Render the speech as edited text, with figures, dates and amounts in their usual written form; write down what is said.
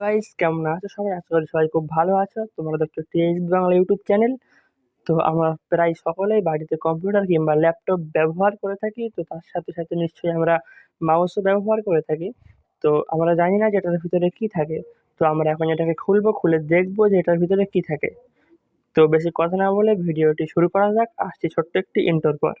Guys, কেমন আছো সবাই? আশা করি সবাই খুব ভালো আছো। তোমরা দেখছো টিএইচবি বাংলা ইউটিউব চ্যানেল। তো আমরা প্রায় সকলেই বাড়িতে কম্পিউটার কিংবা ল্যাপটপ ব্যবহার করে থাকি। তো তার সাথে সাথে নিশ্চয়ই আমরা মাউসও ব্যবহার করে থাকি। তো আমরা জানি না যে এটার ভিতরে কি থাকে। তো আমরা এখন এটাকে খুলবো, খুলে দেখবো যে এটার ভিতরে কি থাকে। তো বেশি কথা না বলে ভিডিওটি শুরু করা যাক। আসছি ছোট্ট একটি ইন্টোর পর।